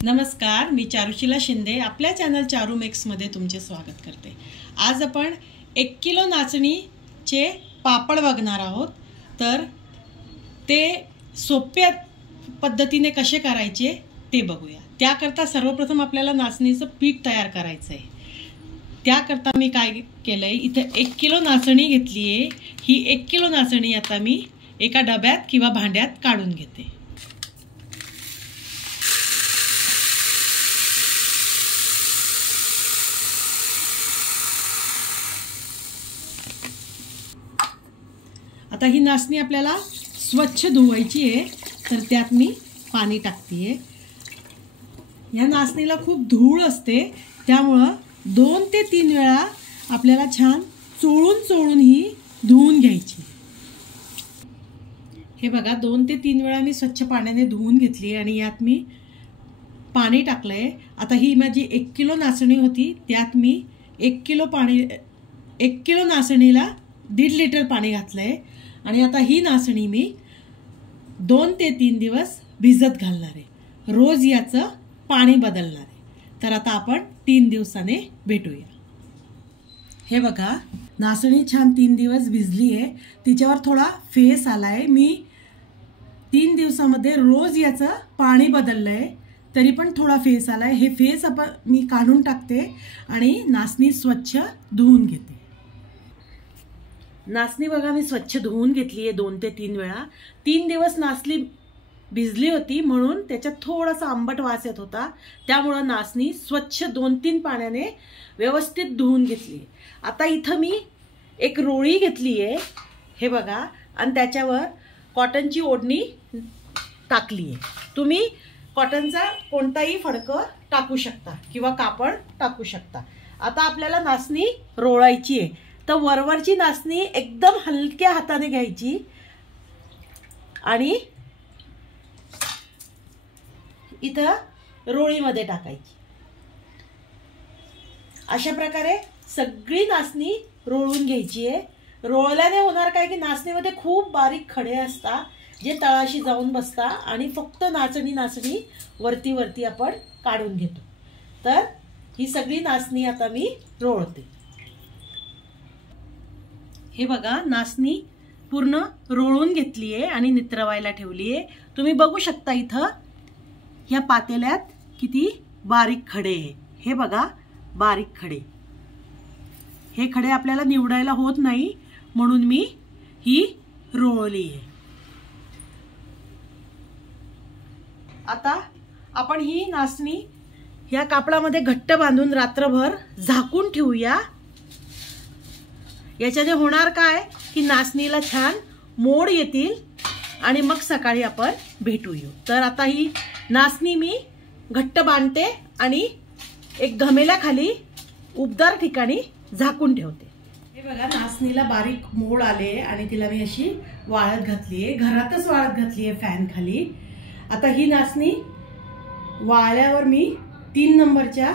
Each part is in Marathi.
नमस्कार, मी चारुशीला शिंदे आपल्या चॅनल चारू मेक्स मध्ये तुमचे स्वागत करते। आज आपण 1 किलो नाचणीचे पापड बघणार आहोत। तर ते सोप्या पद्धतीने कसे करायचे ते बघूया। त्याकरता सर्वप्रथम आपल्याला नाचणीचं पीठ तयार करायचं आहे। त्याकरता मी काय केलंय, इथे 1 किलो नाचणी घेतली आहे। ही 1 किलो नाचणी आता मी एका डब्यात किंवा भांड्यात काढून घेते। आता ही नाचणी आपल्याला स्वच्छ धुवायची आहे, तर त्यात मी पाणी टाकते। या नाचणीला खूप धूळ असते, त्यामुळे 2 ते 3 वेळा आपल्याला छान चोळून ही धुवून घ्यायची। हे बघा, 2 ते 3 वेळा मी स्वच्छ पाण्याने धुवून घेतली आणि यात मी पाणी टाकलंय। आता ही माझी 1 किलो नाचणी होती, त्यात मी 1 किलो नाचणीला 1.5 लिटर पाणी घातलंय आणि आता ही नाचणी मी 2 ते 3 दिवस भिजत घालणार आहे। रोज याचं पाणी बदलणार आहे। तर आता आपण 3 दिवसाने भेटूया। हे बघा, नाचणी छान 3 दिवस भिजली आहे, तिच्यावर थोडा फेस आलाय। मी 3 दिवसामध्ये रोज याचं पाणी बदललंय, तरी पण थोडा फेस आलाय। हे फेस मी काढून टाकते आणि नाचणी स्वच्छ धुवून घेते। नाचणी बघा, मी स्वच्छ धुवून घेतली आहे 2 ते 3 वेळा। 3 दिवस नाचणी भिजली होती म्हणून त्याच्यात थोडासा आंबट वास येत होता, त्यामुळे नाचणी स्वच्छ 2-3 पाण्याने व्यवस्थित धुवून घेतली। आता इथं मी एक रोळी घेतली आहे, हे बघा, आणि त्याच्यावर कॉटनची ओढणी टाकली आहे। तुम्ही कॉटनचा कोणताही फडकं टाकू शकता किंवा कापड टाकू शकता। आता आपल्याला नाचणी रोळायची आहे, तर वरवरची नाचणी एकदम हलक्या हाताने घ्यायची आणि इथं रोळीमध्ये टाकायची। अशा प्रकारे सगळी नाचणी रोळून घ्यायची आहे। रोळल्याने होणार काय की नाचणीमध्ये खूप बारीक खडे असतात, जे तळाशी जाऊन बसतात आणि फक्त नाचणी वरती आपण काढून घेतो। तर ही सगळी नाचणी आता मी रोळते। हे बघा, नाचणी पूर्ण रोळून घेतली आहे आणि नित्रवायला ठेवली आहे। तुम्ही बघू शकता इथं या पातेल्यात किती बारीक खडे आहे। हे बघा, बारीक खडे। हे खडे आपल्याला निवडायला होत नाही, म्हणून मी ही रोळली आहे। आता आपण ही नाचणी या कापडामध्ये घट्ट बांधून रात्रभर झाकून ठेवूया। याच्याने होणार काय की नाचणीला छान मोड येतील आणि मग सकाळी आपण भेटूया। तर आता ही नाचणी मी घट्ट बांधते आणि एक घमेल्याखाली उबदार ठिकाणी झाकून ठेवते। हे बघा, नाचणीला बारीक मोड आले आणि तिला मी अशी वाळत घातली आहे, घरातच वाळत घातली आहे फॅन खाली। आता ही नाचणी वाळल्यावर मी 3 नंबरच्या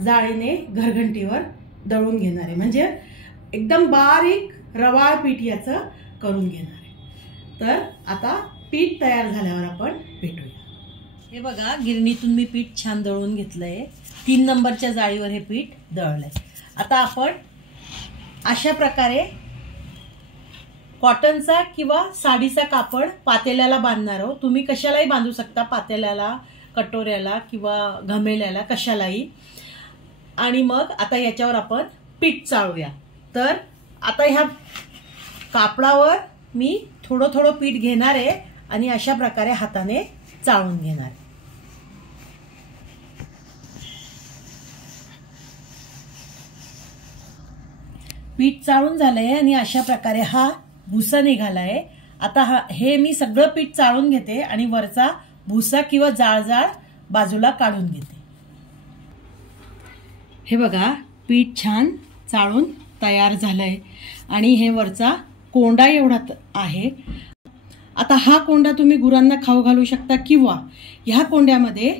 जाळीने घरघंटीवर दळून घेणार आहे, म्हणजे एकदम बारीक रवाळ पीठ याचं करून घेणार आहे। तर आता पीठ तयार झाल्यावर आपण भेटूया। हे बघा, गिरणीतून मी पीठ छान दळून घेतलंय। 3 नंबरच्या जाळीवर हे पीठ दळलंय। आता आपण अशा प्रकारे कॉटनचा किंवा साडीचा कापड पातेल्याला बांधणार आहोत। तुम्ही कशालाही बांधू शकता, पातेल्याला, कटोऱ्याला किंवा घमेल्याला, कशालाही। आणि मग आता याच्यावर आपण पीठ चाळूया। तर आता ह्या कापडावर मी थोडं पीठ घेणार आहे आणि अशा प्रकारे हाताने चाळून घेणार आहे। पीठ चाळून झालंय आणि अशा प्रकारे हा भुसा निघालाय। आता हे मी सगळं पीठ चाळून घेते आणि वरचा भुसा किंवा जाळ बाजूला काढून घेते। हे बघा, पीठ छान चाळून तयार झालंय आणि हे वरचा कोंडा एवढा आहे। आता हा कोंडा तुम्ही गुरांना खाऊ घालू शकता किंवा ह्या कोंड्यामध्ये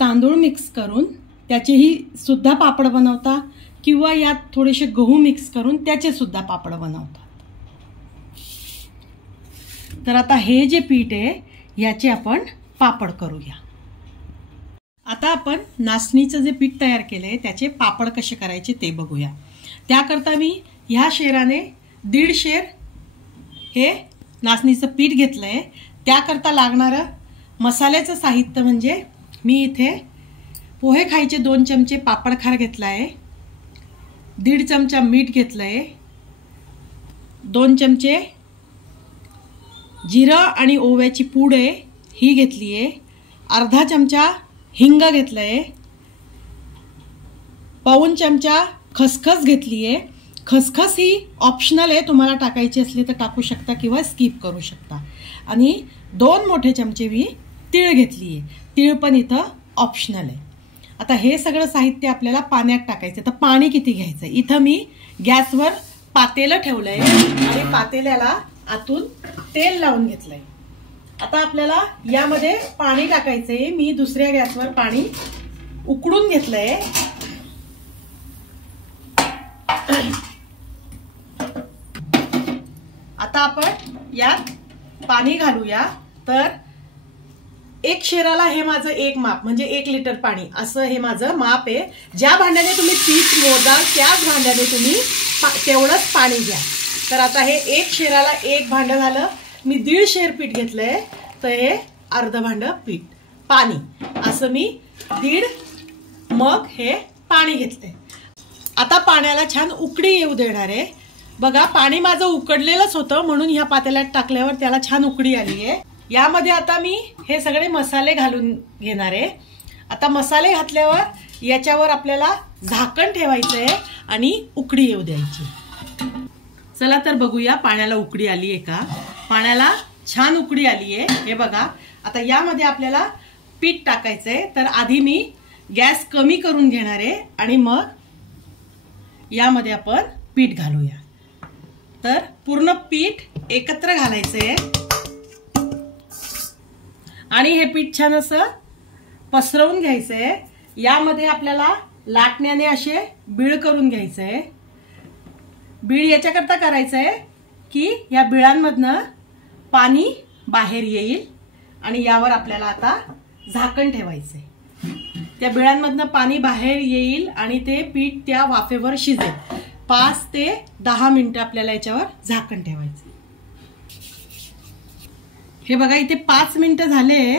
तांदूळ मिक्स करून त्याचेही सुद्धा पापड बनवता किंवा यात थोडेसे गहू मिक्स करून त्याचे सुद्धा पापड बनवतात। तर आता हे जे पीठ आहे याचे आपण पापड करूया। आता आपण नाचणीचं जे पीठ तयार केलंय त्याचे पापड कसे करायचे ते बघूया। त्याकरता मी ह्या शेराने 1.5 शेर हे नाचणीचं पीठ घेतलंय। त्याकरता लागणारं मसाल्याचं साहित्य म्हणजे मी इथे पोहे खायचे 2 चमचे पापड खार घेतलाय, 1.5 चमचा मीठ घेतलंय, 2 चमचे जिरा आणि ओव्याची पूड आहे ही घेतली आहे, अर्धा चमचा हिंग घेतलंय, पाऊण चमचा खसखस घेतली आहे। खसखस ही ऑप्शनल आहे, तुम्हाला टाकायची असली तर टाकू शकता किंवा स्किप करू शकता। आणि 2 मोठे चमचे मी तीळ घेतली आहे, तीळ पण इथं ऑप्शनल आहे। आता हे सगळं साहित्य आपल्याला पाण्यात टाकायचं। तर पाणी किती घ्यायचं, इथं मी गॅसवर पातेलं ठेवलंय आणि पातेल्याला आतून तेल लावून घेतलंय। आता आपल्याला यामध्ये पाणी टाकायचंय। मी दुसऱ्या गॅसवर पाणी उकळून घेतलंय। आता आपण यात पाणी घालूया। तर 1 शेराला हे माझं 1 माप म्हणजे 1 लिटर पाणी असं हे माझं माप आहे। ज्या भांड्याने तुम्ही पीठ मोजाल त्याच भांड्याने तुम्ही तेवढंच पाणी घ्या। तर आता हे 1 शेराला 1 भांडं झालं। मी 1.5 शेर पीठ घेतलंय तर हे अर्ध भांडं पीठ पाणी असं मी 1.5 मग हे पाणी घेतलंय। आता पाण्याला छान उकळी येऊ देणार आहे। बघा पाणी माझं उकडलेलंच होतं म्हणून ह्या पातेल्यात टाकल्यावर त्याला छान उकळी आली आहे। यामध्ये आता मी हे सगळे मसाले घालून घेणार आहे। आता मसाले घातल्यावर याच्यावर आपल्याला झाकण ठेवायचंय आणि उकळी येऊ द्यायची। चला तर बघूया पाण्याला उकळी आली आहे का। पाण्याला छान उकळी आली आहे हे बघा। आता यामध्ये आपल्याला पीठ टाकायचंय। तर आधी मी गॅस कमी करून घेणार आहे आणि मग यामध्ये आपण पीठ घालूया। तर पूर्ण पीठ एकत्र घालायचंय आणि हे पीठ छान असं पसरवून घ्यायचंय। यामध्ये आपल्याला लाटण्याने असे बीळ करून घ्यायचंय। बीळ याच्याकरता करायचंय की या बिळांमधनं पाणी बाहेर येईल आणि यावर आपल्याला आता झाकण ठेवायचंय। त्या बिळांमधनं पाणी बाहेर येईल आणि ते पीठ त्या वाफेवर शिजेल। 5 ते 10 मिनिटं आपल्याला याच्यावर झाकण ठेवायचं। हे बघा इथे 5 मिनिटं झाले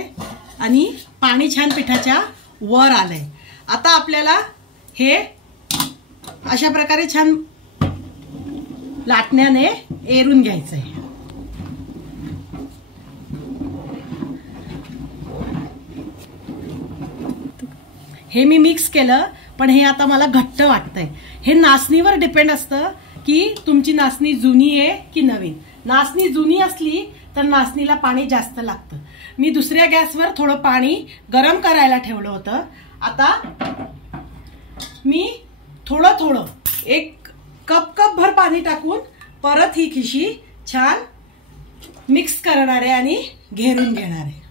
आणि पाणी छान पिठाच्या वर आलंय। आता आपल्याला हे अशा प्रकारे छान लाटण्याने एरून घ्यायचंय। हे मी मिक्स केलं पण हे आता मला घट्ट वाटतंय। हे नाचणीवर डिपेंड असतं की तुमची नाचणी जुनी आहे की नवीन। नाचणी जुनी असली तर नाचणीला पाणी जास्त लागतं। मी दुसऱ्या गॅसवर थोडं पाणी गरम करायला ठेवलं होतं। आता मी थोडं 1 कप भर पाणी टाकून परत ही खिशी छान मिक्स करणार आहे आणि घेरून घेणार आहे।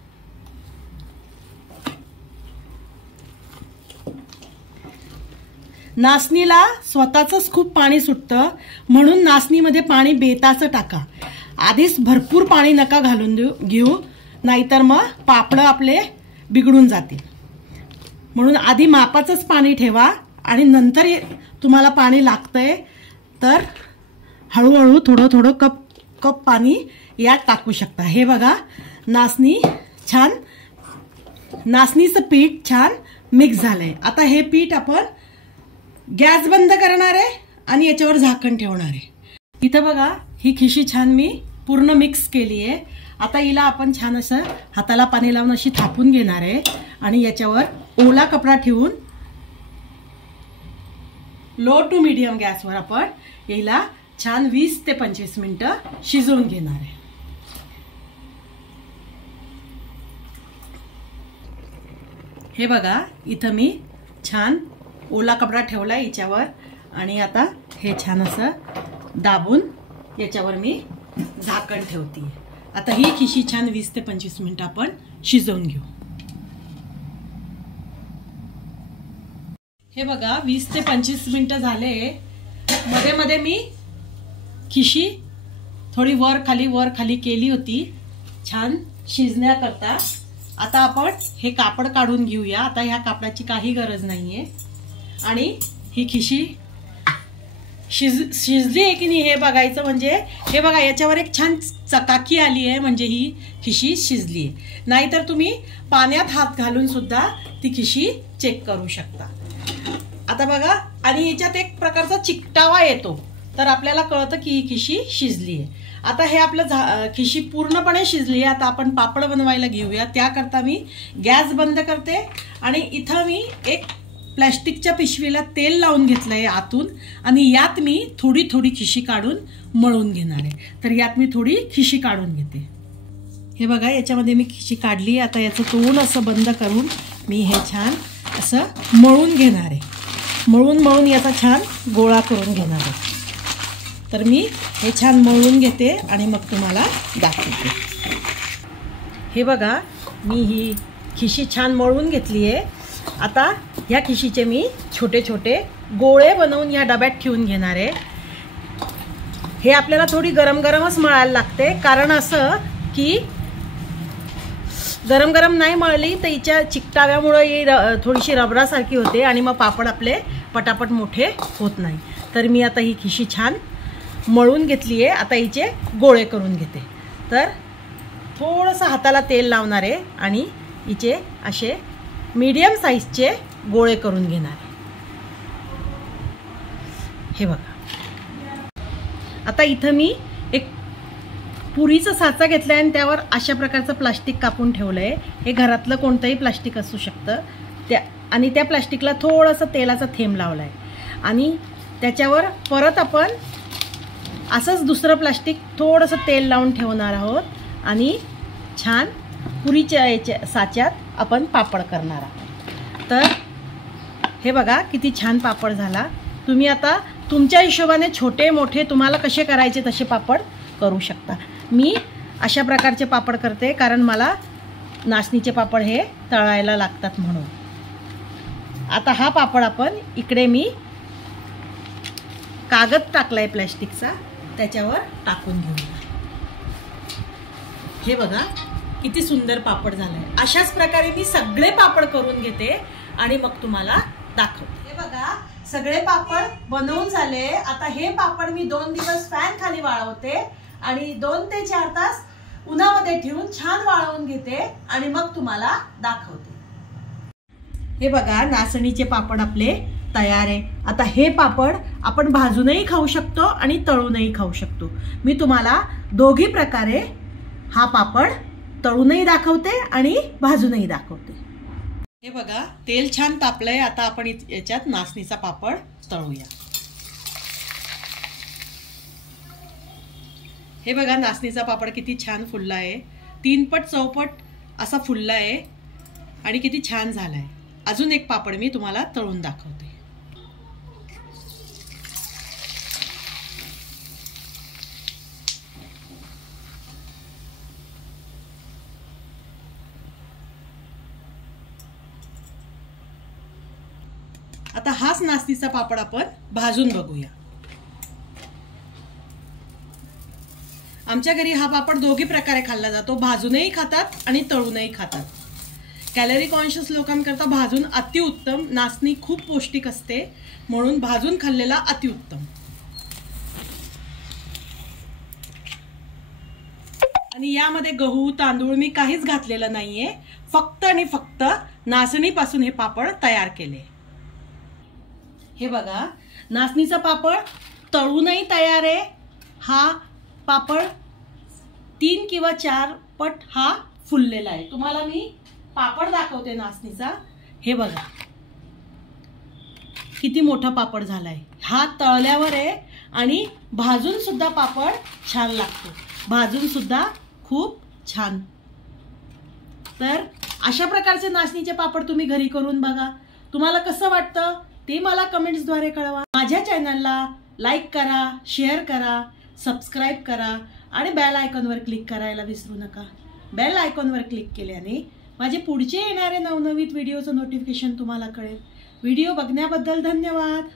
नाचणीला स्वतःच खूप पाणी सुटतं म्हणून नाचणीमध्ये पाणी बेताचं टाका। आधीच भरपूर पाणी नका घालून घेऊ नाहीतर मग पापड आपले बिघडून जातील। म्हणून आधी मापाचंच पाणी ठेवा आणि नंतर तुम्हाला पाणी लागतंय तर हळूहळू थोडं कप पाणी यात टाकू शकता। हे बघा नाचणीचं पीठ छान मिक्स झालंय। आता हे पीठ आपण गॅस बंद करणार आहे आणि याच्यावर झाकण ठेवणार आहे। इथं बघा ही खिशी छान मी पूर्ण मिक्स केली आहे। आता हिला आपण छान असं हाताला पाणी लावून अशी थापून घेणार आहे आणि याच्यावर ओला कपडा ठेवून लो टू मीडियम गॅसवर आपण हिला छान 20 ते 25 मिनिटं शिजवून घेणार आहे। हे बघा इथं मी छान ओला कपडा ठेवला याच्यावर आणि आता हे छान असं दाबून याच्यावर मी झाकण ठेवते। आता ही खिशी छान 20 ते 25 मिनिटं आपण शिजवून घेऊ। हे बघा 20 ते 25 मिनिटं झाले। मध्ये मी खिशी थोडी वर खाली केली होती छान शिजण्याकरता। आता आपण हे कापड काढून घेऊया. आता ह्या कापडाची काही गरज नाहीये. आणि ही खिशी शिजली आहे की नाही हे बघायचं. म्हणजे हे बघा, याच्यावर एक छान चकाकी आली आहे, म्हणजे ही खिशी शिजली आहे. नाहीतर तुम्ही पाण्यात हात घालून सुद्धा ती खिशी चेक करू शकता. आता बघा, आणि याच्यात एक प्रकारचा चिकटावा येतो, तर आपल्याला कळतं की ही खिशी शिजली आहे. आता हे आपलं खिशी पूर्णपणे शिजली आहे. आता आपण पापड बनवायला घेऊया. त्याकरता मी गॅस बंद करते आणि इथं मी एक प्लॅस्टिकच्या पिशवीला तेल लावून घेतलंय आतून, आणि यात मी थोडी थोडी खिशी काढून मळून घेणार आहे. तर यात मी थोडी खिशी काढून घेते. हे बघा, याच्यामध्ये मी खिशी काढली. आता याचं तोंड असं बंद करून मी हे छान असं मळून घेणार आहे. मळून याचा छान गोळा करून घेणार आहे. तर मी हे छान मळून घेते आणि मग तुम्हाला दाखवते. हे बघा, मी ही खिशी छान मळून घेतली आहे. आता ह्या खिशीचे मी छोटे छोटे गोळे बनवून या डब्यात ठेवून घेणार आहे. हे आपल्याला थोडी गरम गरमच मळायला लागते, कारण असं की गरम गरम नाही मळली तर हिच्या चिकटाव्यामुळे ही थोडीशी रबरासारखी होते आणि मग पापड आपले पटापट मोठे होत नाही. तर मी आता ही खिशी छान मळून घेतली आहे. आता हिचे गोळे करून घेते. तर थोडंसं हाताला तेल लावणार आहे आणि हिचे असे मीडियम साईजचे गोळे करून घेणार आहे. हे बघा, आता इथं मी एक पुरीचा साचा घेतलाय आणि त्यावर अशा प्रकारचं प्लास्टिक कापून ठेवलंय. हे घरातलं कोणतंही प्लास्टिक असू शकतं. आणि त्या प्लास्टिकला थोडंसं तेलाचा थेंब लावलाय आणि त्याच्यावर परत आपण असंच दुसरं प्लास्टिक थोडंसं तेल लावून ठेवणार आहोत आणि छान पुरीच्या याच्या साच्यात आपण पापड करणार आहोत. तर हे बघा, किती छान पापड झाला. तुम्ही आता तुमच्या हिशोबाने छोटे मोठे तुम्हाला कसे करायचे तसे पापड करू शकता. मी अशा प्रकारचे पापड करते, कारण मला नाचणीचे पापड हे तळायला लागतात म्हणून. आता हा पापड आपण इकडे मी कागद टाकलाय प्लॅस्टिकचा, त्याच्यावर टाकून घेऊया. हे बघा, किती सुंदर पापड झालाय. अशाच प्रकारे मी सगळे पापड करून घेते आणि मग तुम्हाला दाखवते. हे बघा, सगळे पापड बनवून झाले. आता हे पापड मी 2 दिवस फॅन खाली वाळवते आणि 2 ते 4 तास उन्हामध्ये ठेवून छान वाळवून घेते आणि मग तुम्हाला दाखवते. हे बघा, नाचणीचे पापड आपले तयार आहे. आता हे पापड आपण भाजूनही खाऊ शकतो आणि तळूनही खाऊ शकतो. मी तुम्हाला दोघी प्रकारे हा पापड तळूनही दाखवते आणि भाजूनही दाखवते. हे बघा, तेल छान तापलंय. आता आपण याच्यात नाचणीचा पापड तळूया. हे बघा, नाचणीचा पापड किती छान फुलला आहे. 3 पट चौपट असा फुलला आहे आणि किती छान झालाय. अजून एक पापड मी तुम्हाला तळून दाखवते. आता हाच नाचणीचा पापड आपण भाजून बघूया. आमच्या घरी हा पापड दोघी प्रकारे खाल्ला जातो. भाजूनही खातात आणि तळूनही खातात. कॅलरी कॉन्शियस लोकांकरता भाजून अतिउत्तम. नाचणी खूप पौष्टिक असते म्हणून भाजून खाल्लेला अतिउत्तम. आणि यामध्ये गहू तांदूळ मी काहीच घातलेलं नाहीये. फक्त आणि फक्त नाचणीपासून हे पापड तयार केले. हे बघा, नाचणीचा पापड तळूनही तयार आहे. हा पापड 3 किंवा 4 पट हा फुललेला आहे. तुम्हाला मी पापड दाखवते नाचणीचा. हे बघा, किती मोठा पापड झालाय. हा तळल्यावर आहे आणि भाजून सुद्धा पापड छान लागतो. भाजून सुद्धा खूप छान. तर अशा प्रकारचे नाचणीचे पापड तुम्ही घरी करून बघा. तुम्हाला कसं वाटतं ते मला कमेंट्सद्वारे कळवा. माझ्या चॅनलला लाईक करा, शेअर करा, सबस्क्राईब करा आणि बेल आयकॉनवर क्लिक करायला विसरू नका. बेल आयकॉनवर क्लिक केल्याने माझे पुढचे येणारे नवनवीन व्हिडिओचं नोटिफिकेशन तुम्हाला कळेल. व्हिडिओ बघण्याबद्दल धन्यवाद.